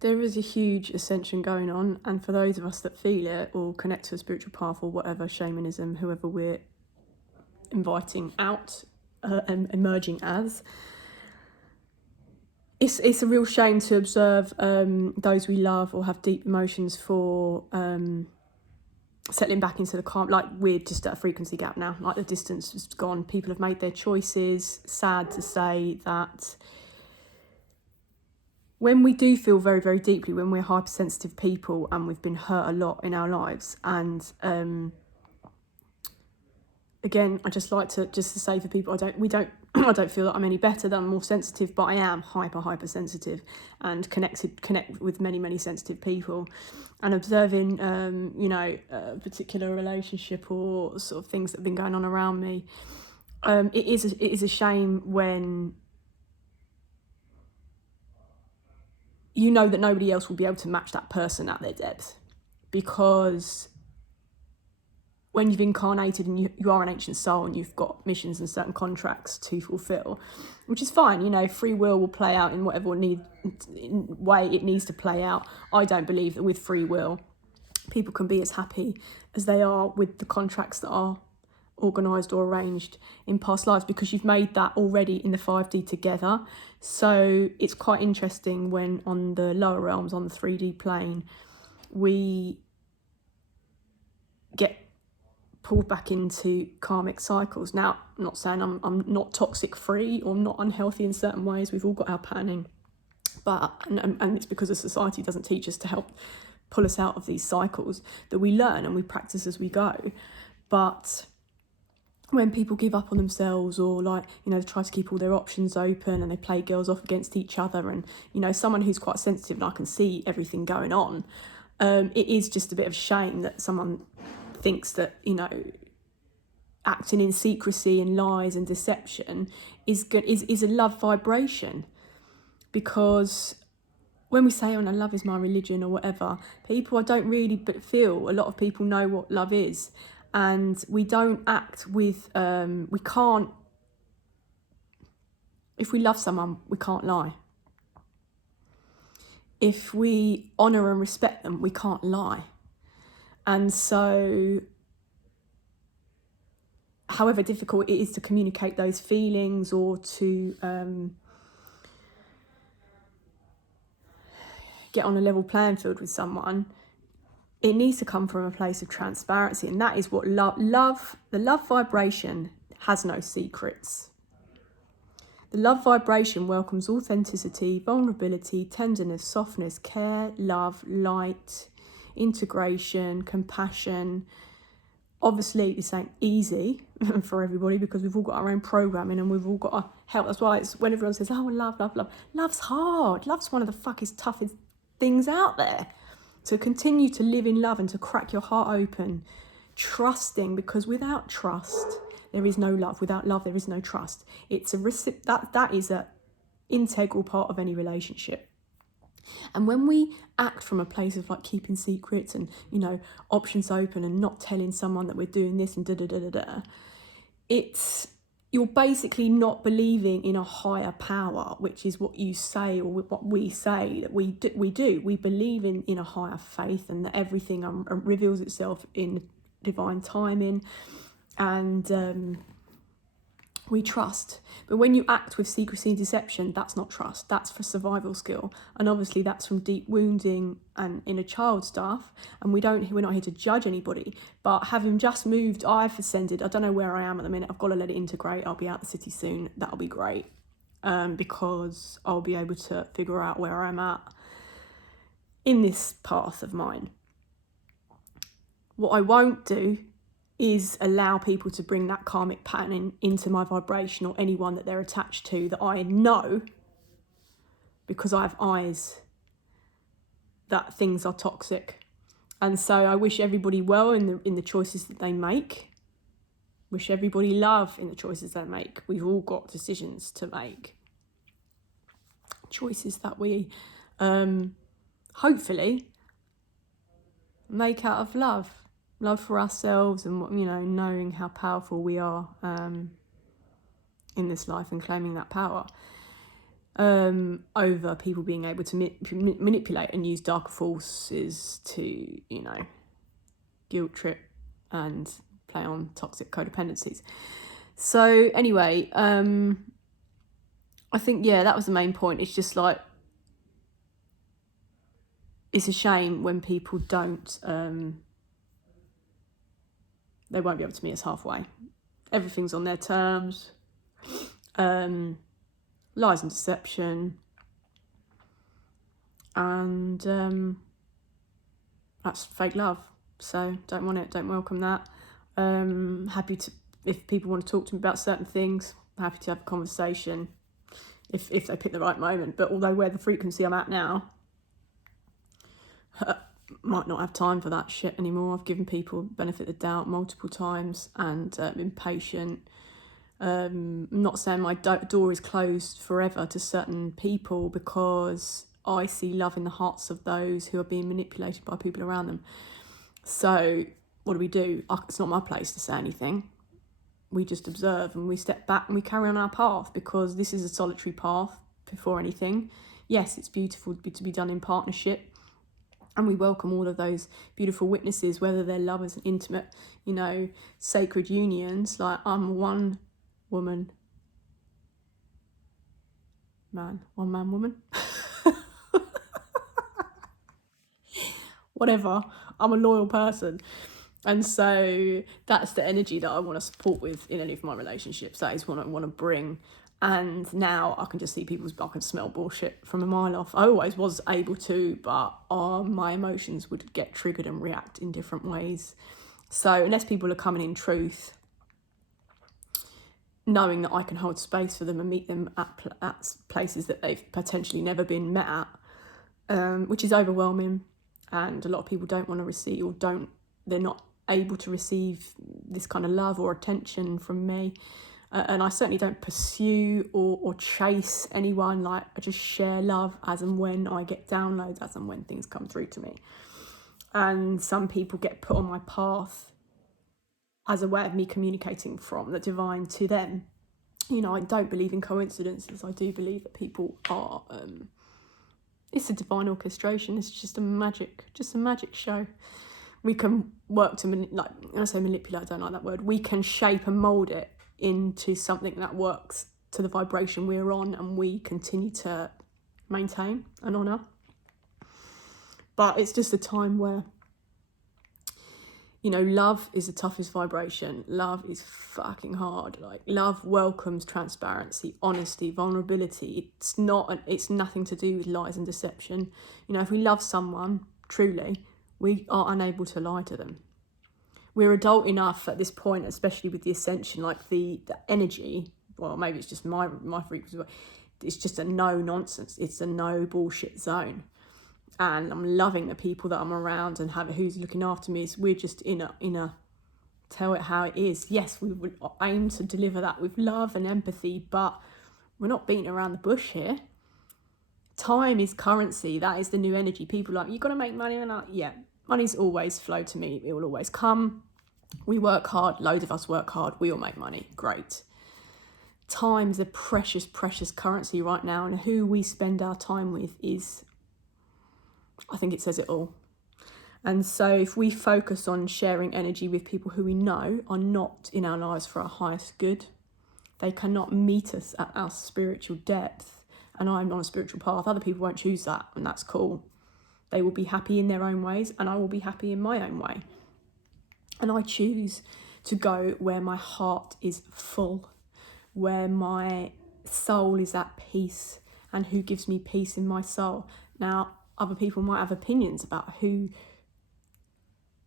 There is a huge ascension going on, and for those of us that feel it or connect to a spiritual path or whatever, shamanism, whoever we're inviting out and emerging as, it's a real shame to observe those we love or have deep emotions for settling back into the calm. Like, we're just at a frequency gap now, like the distance is gone, people have made their choices. Sad to say that when we do feel very, very deeply, when we're hypersensitive people and we've been hurt a lot in our lives, and again, I just like to say for people, I don't feel that I'm any better, that I'm more sensitive, but I am hypersensitive and connect with many sensitive people. And observing a particular relationship or sort of things that have been going on around me, it is a shame when you know that nobody else will be able to match that person at their depth, because when you've incarnated and you are an ancient soul and you've got missions and certain contracts to fulfill, which is fine, free will play out in whatever way it needs to play out. I don't believe that with free will people can be as happy as they are with the contracts that are organised or arranged in past lives, because you've made that already in the 5D together. So it's quite interesting when on the lower realms, on the 3D plane, we get pulled back into karmic cycles. Now, I'm not saying I'm not toxic free or not unhealthy in certain ways. We've all got our patterning, but and it's because the society doesn't teach us to help pull us out of these cycles that we learn and we practice as we go. But when people give up on themselves, or they try to keep all their options open and they play girls off against each other, and someone who's quite sensitive and I can see everything going on, it is just a bit of shame that someone thinks that acting in secrecy and lies and deception is a love vibration. Because when we say, love is my religion or whatever, people, I don't really feel a lot of people know what love is. And we don't act with, we can't, if we love someone, we can't lie. If we honour and respect them, we can't lie. And so, however difficult it is to communicate those feelings or to get on a level playing field with someone, it needs to come from a place of transparency. And that is what the love vibration has no secrets. The love vibration welcomes authenticity, vulnerability, tenderness, softness, care, love, light, integration, compassion. Obviously, this ain't easy for everybody because we've all got our own programming and we've all got to help. That's why it's when everyone says, love. Love's hard. Love's one of the toughest things out there. To continue to live in love and to crack your heart open, trusting, because without trust, there is no love. Without love, there is no trust. It's that is an integral part of any relationship. And when we act from a place of keeping secrets and, options open and not telling someone that we're doing this and you're basically not believing in a higher power, which is what you say or what we say that we do. We believe in a higher faith and that everything reveals itself in divine timing, and we trust. But when you act with secrecy and deception, that's not trust. That's for survival skill. And obviously that's from deep wounding and inner child stuff. And we're not here to judge anybody. But having just moved, I've ascended. I don't know where I am at the minute. I've got to let it integrate. I'll be out the city soon. That'll be great. Because I'll be able to figure out where I'm at in this path of mine. What I won't do is allow people to bring that karmic pattern into my vibration, or anyone that they're attached to that I know, because I have eyes, that things are toxic. And so I wish everybody well in the choices that they make. Wish everybody love in the choices they make. We've all got decisions to make. Choices that we hopefully make out of love. Love for ourselves and, knowing how powerful we are in this life and claiming that power. over people being able to manipulate and use darker forces to, you know, guilt trip and play on toxic codependencies. So anyway, I think, yeah, that was the main point. It's just like, it's a shame when people don't, they won't be able to meet us halfway. Everything's on their terms. Lies and deception. And that's fake love. So don't want it, don't welcome that. Happy to, if people want to talk to me about certain things, happy to have a conversation if they pick the right moment. But although where the frequency I'm at now, might not have time for that shit anymore. I've given people benefit of the doubt multiple times and been patient. I'm not saying my door is closed forever to certain people, because I see love in the hearts of those who are being manipulated by people around them. So what do? It's not my place to say anything. We just observe and we step back and we carry on our path, because this is a solitary path before anything. Yes, it's beautiful to be done in partnership, and we welcome all of those beautiful witnesses, whether they're lovers and intimate, you know, sacred unions. Like, I'm one woman, man, one man, woman. Whatever, I'm a loyal person. And so that's the energy that I want to support with in any of my relationships. That is what I want to bring. And now I can just see I can smell bullshit from a mile off. I always was able to, but my emotions would get triggered and react in different ways. So unless people are coming in truth, knowing that I can hold space for them and meet them at places that they've potentially never been met at, which is overwhelming. And a lot of people don't want to receive, or they're not able to receive this kind of love or attention from me. And I certainly don't pursue or chase anyone. Like, I just share love as and when I get downloads, as and when things come through to me. And some people get put on my path as a way of me communicating from the divine to them. You know, I don't believe in coincidences. I do believe that people are, it's a divine orchestration. It's just a magic show. We can work to, like, when I say manipulate, I don't like that word. We can shape and mould it into something that works to the vibration we're on, and we continue to maintain and honour. But it's just a time where, you know, love is the toughest vibration. Love is fucking hard. Like, love welcomes transparency, honesty, vulnerability. It's nothing to do with lies and deception. You know, if we love someone truly, we are unable to lie to them. We're adult enough at this point, especially with the ascension, like the energy, well, maybe it's just my frequency, but it's just a no nonsense. It's a no bullshit zone. And I'm loving the people that I'm around and who's looking after me. We're just in a tell it how it is. Yes, we would aim to deliver that with love and empathy, but we're not beating around the bush here. Time is currency. That is the new energy. People are like, you got to make money. And yeah, money's always flow to me. It will always come. We work hard. Loads of us work hard. We all make money. Great. Time is a precious, precious currency right now. And who we spend our time with is, I think it says it all. And so if we focus on sharing energy with people who we know are not in our lives for our highest good, they cannot meet us at our spiritual depth. And I'm on a spiritual path. Other people won't choose that, and that's cool. They will be happy in their own ways, and I will be happy in my own way. And I choose to go where my heart is full, where my soul is at peace, and who gives me peace in my soul. Now, other people might have opinions about who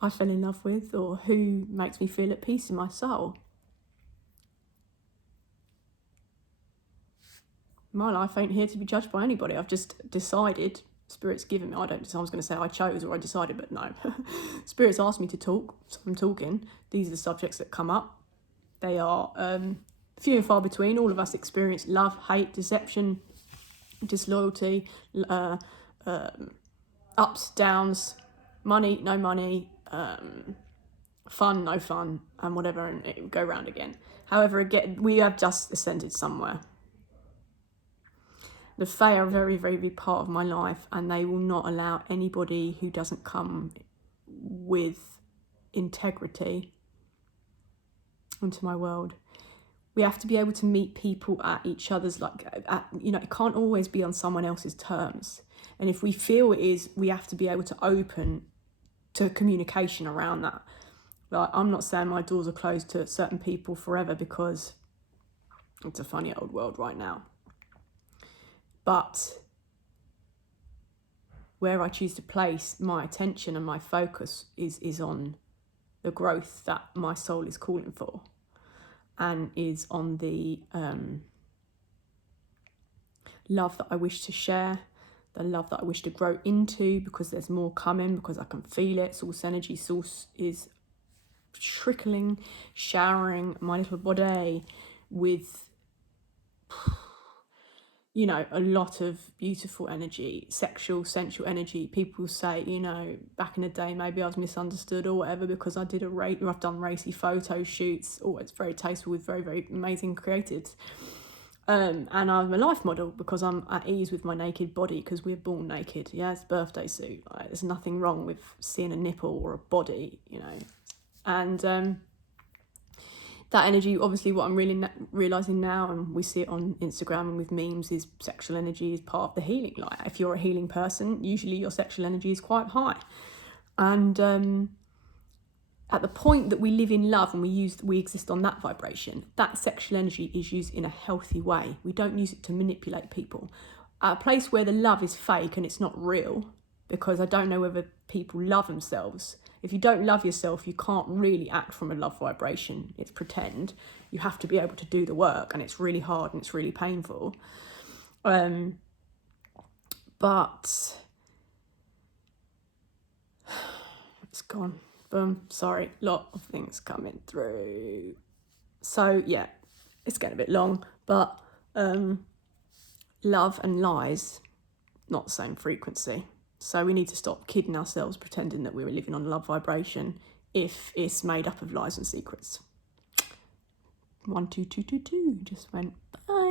I fell in love with or who makes me feel at peace in my soul. My life ain't here to be judged by anybody. I've just decided, Spirit's given me, I was going to say I chose or I decided, but no. Spirit's asked me to talk, so I'm talking. These are the subjects that come up. They are few and far between. All of us experience love, hate, deception, disloyalty, ups, downs, money, no money, fun, no fun, and whatever, and it will go round again. However, again, we have just ascended somewhere. the Fae are a very, very big part of my life, and they will not allow anybody who doesn't come with integrity into my world. We have to be able to meet people at each other's, you know, it can't always be on someone else's terms. And if we feel it is, we have to be able to open to communication around that. Like, I'm not saying my doors are closed to certain people forever, because it's a funny old world right now. But where I choose to place my attention and my focus is on the growth that my soul is calling for, and is on the love that I wish to share, the love that I wish to grow into, because there's more coming, because I can feel it. Source energy, source is trickling, showering my little body with, you know, a lot of beautiful energy, sexual, sensual energy. People say, you know, back in the day, maybe I was misunderstood or whatever, because I've done racy photo shoots. Oh, it's very tasteful with very, very amazing creatives. And I'm a life model because I'm at ease with my naked body, because we're born naked. Yeah, it's a birthday suit. Right? There's nothing wrong with seeing a nipple or a body, you know. And that energy, obviously, what I'm really realising now, and we see it on Instagram and with memes, is sexual energy is part of the healing. Like, if you're a healing person, usually your sexual energy is quite high. And at the point that we live in love and we exist on that vibration, that sexual energy is used in a healthy way. We don't use it to manipulate people. At a place where the love is fake and it's not real, because I don't know whether people love themselves. If you don't love yourself, you can't really act from a love vibration. It's pretend. You have to be able to do the work, and it's really hard and it's really painful. But it's gone. Boom. Sorry, lot of things coming through. So yeah, it's getting a bit long, but love and lies, not the same frequency. So we need to stop kidding ourselves, pretending that we were living on a love vibration if it's made up of lies and secrets. 12222 just went, bye.